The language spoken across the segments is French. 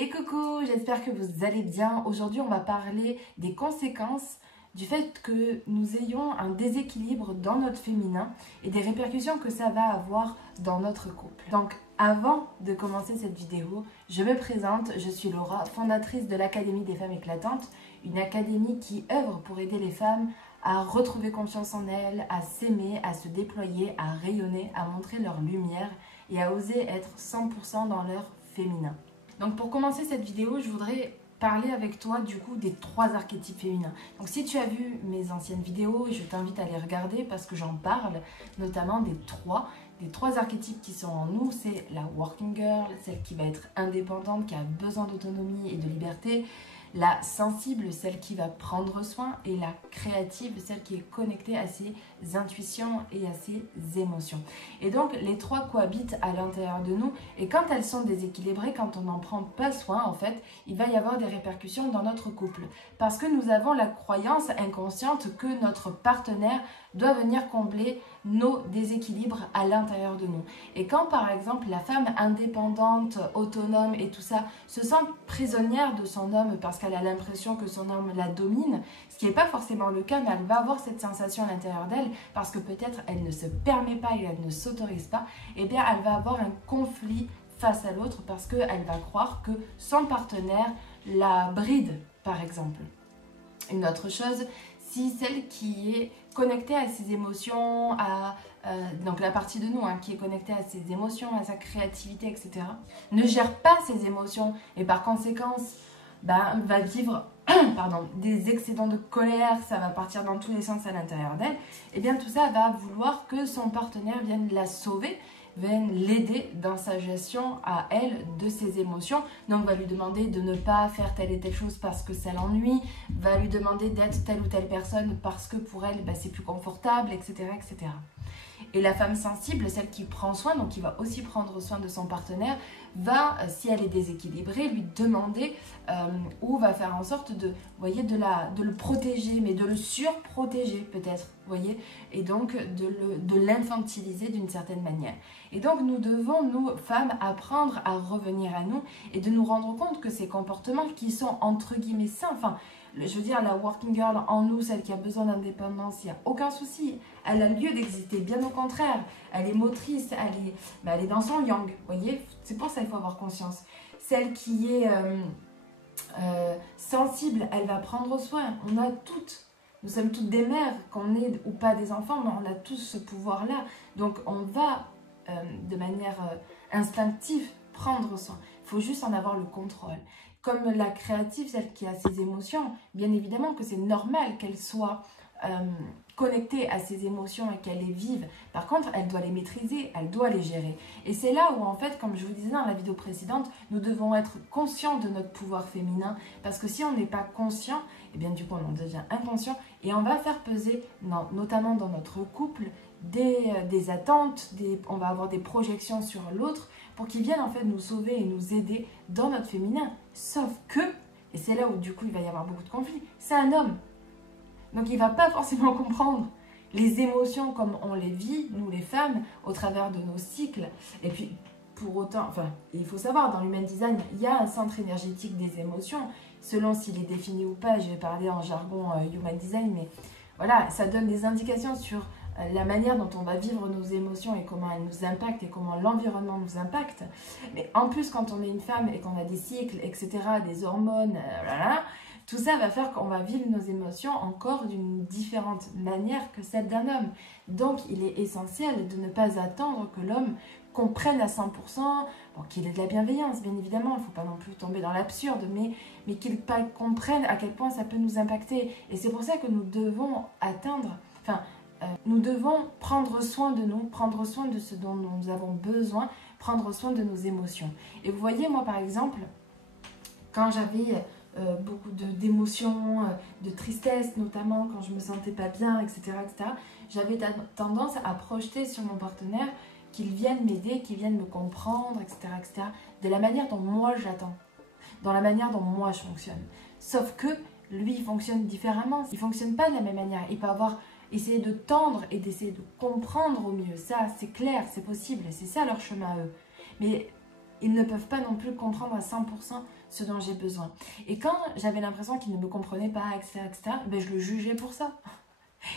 Et coucou, j'espère que vous allez bien. Aujourd'hui, on va parler des conséquences du fait que nous ayons un déséquilibre dans notre féminin et des répercussions que ça va avoir dans notre couple. Donc, avant de commencer cette vidéo, je me présente, je suis Laura, fondatrice de l'Académie des femmes éclatantes, une académie qui œuvre pour aider les femmes à retrouver confiance en elles, à s'aimer, à se déployer, à rayonner, à montrer leur lumière et à oser être 100% dans leur féminin. Donc pour commencer cette vidéo, je voudrais parler avec toi du coup des 3 archétypes féminins. Donc si tu as vu mes anciennes vidéos, je t'invite à les regarder parce que j'en parle, notamment des trois archétypes qui sont en nous. C'est la working girl, celle qui va être indépendante, qui a besoin d'autonomie et de liberté. La sensible, celle qui va prendre soin, et la créative, celle qui est connectée à ses intuitions et à ses émotions. Et donc les 3 cohabitent à l'intérieur de nous, et quand elles sont déséquilibrées, quand on n'en prend pas soin, en fait, il va y avoir des répercussions dans notre couple. Parce que nous avons la croyance inconsciente que notre partenaire doit venir combler nos déséquilibres à l'intérieur de nous. Et quand par exemple la femme indépendante, autonome et tout ça se sent prisonnière de son homme parce qu'elle a l'impression que son homme la domine, ce qui n'est pas forcément le cas, mais elle va avoir cette sensation à l'intérieur d'elle parce que peut-être elle ne se permet pas et elle ne s'autorise pas, et bien elle va avoir un conflit face à l'autre parce qu'elle va croire que son partenaire la bride, par exemple. Une autre chose, si celle qui est connectée à ses émotions, donc la partie de nous qui est connectée à ses émotions, à sa créativité, etc., ne gère pas ses émotions et par conséquent va vivre des excédents de colère, ça va partir dans tous les sens à l'intérieur d'elle, et bien tout ça va vouloir que son partenaire vienne la sauver, vienne l'aider dans sa gestion à elle de ses émotions. Donc va lui demander de ne pas faire telle et telle chose parce que ça l'ennuie, va lui demander d'être telle ou telle personne parce que pour elle c'est plus confortable, etc., etc. Et la femme sensible, celle qui prend soin, donc qui va aussi prendre soin de son partenaire, va, si elle est déséquilibrée, lui demander ou va faire en sorte de le protéger, mais de le surprotéger peut-être, voyez, et donc de l'infantiliser d'une certaine manière. Et donc nous devons, nous femmes, apprendre à revenir à nous et de nous rendre compte que ces comportements qui sont entre guillemets sains, je veux dire, la working girl en nous, celle qui a besoin d'indépendance, il n'y a aucun souci. Elle a lieu d'exister, bien au contraire. Elle est motrice, elle est dans son yang, vous voyez. C'est pour ça qu'il faut avoir conscience. Celle qui est sensible, elle va prendre soin. Nous sommes toutes des mères, qu'on ait ou pas des enfants, mais on a tous ce pouvoir-là. Donc on va, de manière instinctive, prendre soin. Il faut juste en avoir le contrôle. Comme la créative, celle qui a ses émotions, bien évidemment que c'est normal qu'elle soit connectée à ses émotions et qu'elle les vive. Par contre, elle doit les maîtriser, elle doit les gérer. Et c'est là où, en fait, comme je vous disais dans la vidéo précédente, nous devons être conscients de notre pouvoir féminin. Parce que si on n'est pas conscient, et bien du coup, on en devient inconscient et on va faire peser, notamment dans notre couple, des attentes, on va avoir des projections sur l'autre pour qu'il vienne en fait nous sauver et nous aider dans notre féminin. Sauf que, et c'est là où du coup il va y avoir beaucoup de conflits, c'est un homme. Donc il ne va pas forcément comprendre les émotions comme on les vit, nous les femmes, au travers de nos cycles. Et puis pour autant, il faut savoir, dans l'Human Design, il y a un centre énergétique des émotions, selon s'il est défini ou pas. Je vais parler en jargon Human Design, mais voilà, ça donne des indications sur la manière dont on va vivre nos émotions et comment elles nous impactent et comment l'environnement nous impacte. Mais en plus, quand on est une femme et qu'on a des cycles, etc., des hormones, tout ça va faire qu'on va vivre nos émotions encore d'une différente manière que celle d'un homme. Donc, il est essentiel de ne pas attendre que l'homme comprenne à 100%, qu'il ait de la bienveillance, bien évidemment, il ne faut pas non plus tomber dans l'absurde, mais qu'il comprenne à quel point ça peut nous impacter. Et c'est pour ça que nous devons nous devons prendre soin de nous, prendre soin de ce dont nous avons besoin, prendre soin de nos émotions. Et vous voyez, moi par exemple, quand j'avais beaucoup d'émotions, de tristesse notamment, quand je me sentais pas bien, etc., j'avais tendance à projeter sur mon partenaire qu'il vienne m'aider, qu'il vienne me comprendre, etc., de la manière dont moi j'attends, dans la manière dont moi je fonctionne. Sauf que lui, il fonctionne différemment, il ne fonctionne pas de la même manière, il peut essayer de tendre et d'essayer de comprendre au mieux. Ça, c'est clair, c'est possible, c'est ça leur chemin à eux. Mais ils ne peuvent pas non plus comprendre à 100% ce dont j'ai besoin. Et quand j'avais l'impression qu'ils ne me comprenaient pas, etc., ben je le jugeais pour ça.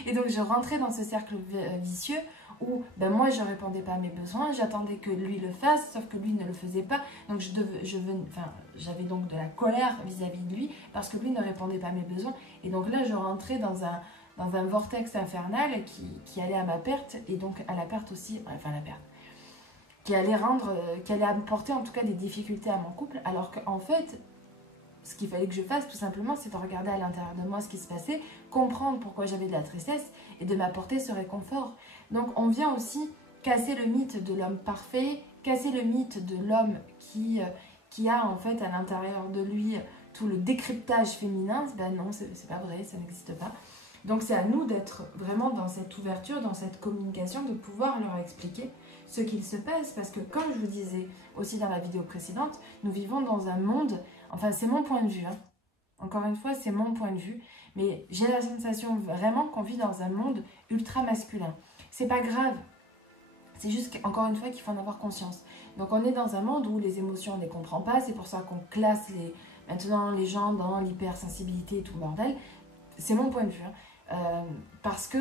Et donc je rentrais dans ce cercle vicieux où ben moi je répondais pas à mes besoins, j'attendais que lui le fasse, sauf que lui ne le faisait pas. Donc j'avais donc de la colère vis-à-vis de lui parce que lui ne répondait pas à mes besoins. Et donc là je rentrais dans un vortex infernal qui allait à ma perte et donc à la perte aussi, enfin la perte, qui allait apporter en tout cas des difficultés à mon couple, alors qu'en fait, ce qu'il fallait que je fasse tout simplement, c'est de regarder à l'intérieur de moi ce qui se passait, comprendre pourquoi j'avais de la tristesse et de m'apporter ce réconfort. Donc on vient aussi casser le mythe de l'homme parfait, casser le mythe de l'homme qui a en fait à l'intérieur de lui tout le décryptage féminin. Ben non, c'est pas vrai, ça n'existe pas. Donc c'est à nous d'être vraiment dans cette ouverture, dans cette communication, de pouvoir leur expliquer ce qu'il se passe. Parce que comme je vous disais aussi dans la vidéo précédente, nous vivons dans un monde, enfin c'est mon point de vue, hein. Encore une fois c'est mon point de vue, mais j'ai la sensation vraiment qu'on vit dans un monde ultra masculin. C'est pas grave, c'est juste encore une fois qu'il faut en avoir conscience. Donc on est dans un monde où les émotions on ne les comprend pas, c'est pour ça qu'on classe maintenant les gens dans l'hypersensibilité et tout le bordel. C'est mon point de vue, hein. Parce que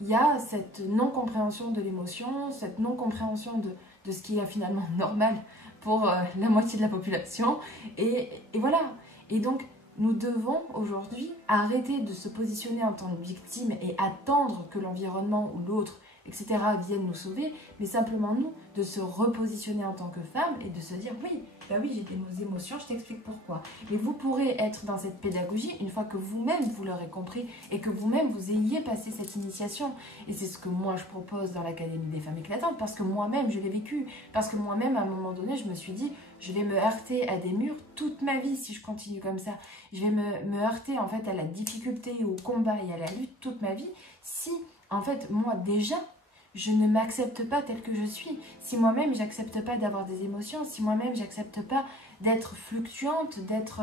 il y a cette non-compréhension de l'émotion, cette non-compréhension de ce qui est finalement normal pour la moitié de la population. Et voilà. Et donc, nous devons aujourd'hui arrêter de se positionner en tant que victime et attendre que l'environnement ou l'autre, etc., viennent nous sauver, mais simplement nous, de se repositionner en tant que femme et de se dire oui, bah oui, j'ai des émotions, je t'explique pourquoi. Mais vous pourrez être dans cette pédagogie une fois que vous-même vous l'aurez compris et que vous-même vous ayez passé cette initiation. Et c'est ce que moi je propose dans l'Académie des femmes éclatantes, parce que moi-même je l'ai vécu, parce que moi-même à un moment donné je me suis dit je vais me heurter à des murs toute ma vie si je continue comme ça. Je vais me heurter en fait à la difficulté, au combat et à la lutte toute ma vie si en fait moi déjà je ne m'accepte pas telle que je suis. Si moi-même, j'accepte pas d'avoir des émotions, si moi-même, j'accepte pas d'être fluctuante, d'être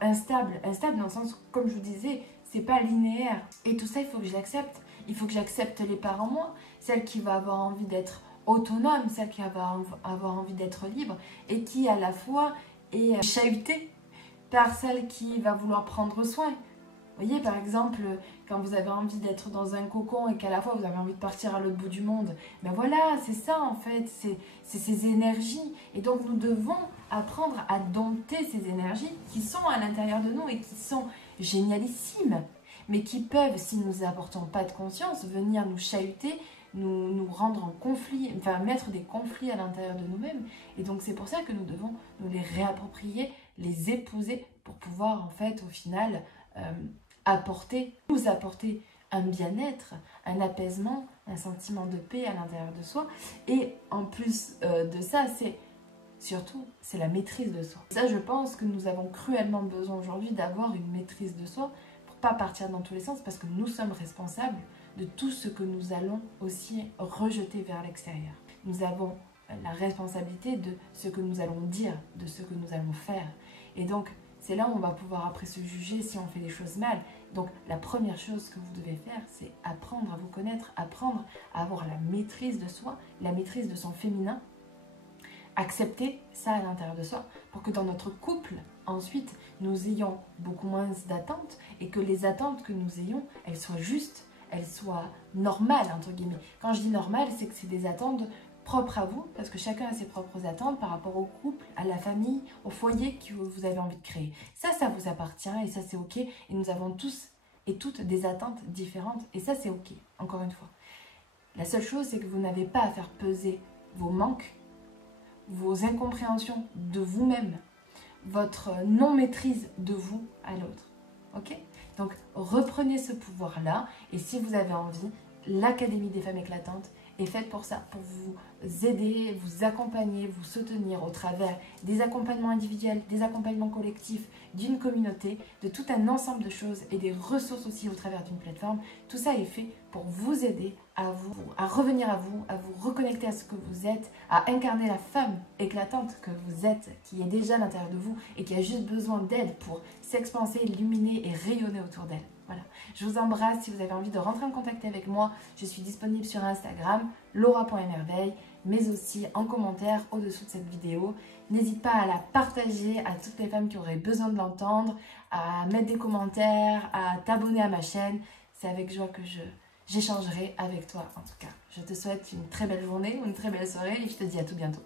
instable. Instable dans le sens, comme je vous disais, c'est pas linéaire. Et tout ça, il faut que je l'accepte. Il faut que j'accepte les parts en moi, celle qui va avoir envie d'être autonome, celle qui va avoir envie d'être libre, et qui à la fois est chahutée par celle qui va vouloir prendre soin. Vous voyez, par exemple, quand vous avez envie d'être dans un cocon et qu'à la fois vous avez envie de partir à l'autre bout du monde, ben voilà, c'est ça en fait, c'est ces énergies. Et donc nous devons apprendre à dompter ces énergies qui sont à l'intérieur de nous et qui sont génialissimes, mais qui peuvent, si nous n'apportons pas de conscience, venir nous chahuter, nous rendre en conflit, enfin mettre des conflits à l'intérieur de nous-mêmes. Et donc c'est pour ça que nous devons nous les réapproprier, les épouser pour pouvoir en fait au final nous apporter un bien-être, un apaisement, un sentiment de paix à l'intérieur de soi. Et en plus de ça, c'est la maîtrise de soi. Ça, je pense que nous avons cruellement besoin aujourd'hui d'avoir une maîtrise de soi pour pas partir dans tous les sens, parce que nous sommes responsables de tout ce que nous allons aussi rejeter vers l'extérieur. Nous avons la responsabilité de ce que nous allons dire, de ce que nous allons faire. Et donc, c'est là où on va pouvoir après se juger si on fait les choses mal. Donc la première chose que vous devez faire, c'est apprendre à vous connaître, apprendre à avoir la maîtrise de soi, la maîtrise de son féminin. Accepter ça à l'intérieur de soi pour que dans notre couple, ensuite, nous ayons beaucoup moins d'attentes et que les attentes que nous ayons, elles soient justes, elles soient normales, entre guillemets. Quand je dis normales, c'est que c'est des attentes propre à vous, parce que chacun a ses propres attentes par rapport au couple, à la famille, au foyer que vous avez envie de créer. Ça vous appartient et ça c'est ok. Et nous avons tous et toutes des attentes différentes et ça c'est ok, encore une fois. La seule chose c'est que vous n'avez pas à faire peser vos manques, vos incompréhensions de vous-même, votre non-maîtrise de vous à l'autre. Ok? Donc reprenez ce pouvoir-là et si vous avez envie, l'Académie des femmes éclatantes est faite pour ça, pour vous aider, vous accompagner, vous soutenir au travers des accompagnements individuels, des accompagnements collectifs, d'une communauté, de tout un ensemble de choses et des ressources aussi au travers d'une plateforme. Tout ça est fait pour vous aider à revenir à vous reconnecter à ce que vous êtes, à incarner la femme éclatante que vous êtes, qui est déjà à l'intérieur de vous et qui a juste besoin d'aide pour s'expanser, illuminer et rayonner autour d'elle. Voilà. Je vous embrasse. Si vous avez envie de rentrer en contact avec moi, je suis disponible sur Instagram, laura.merveille. mais aussi en commentaire au-dessous de cette vidéo. N'hésite pas à la partager à toutes les femmes qui auraient besoin de l'entendre, à mettre des commentaires, à t'abonner à ma chaîne. C'est avec joie que j'échangerai avec toi en tout cas. Je te souhaite une très belle journée, une très belle soirée et je te dis à tout bientôt.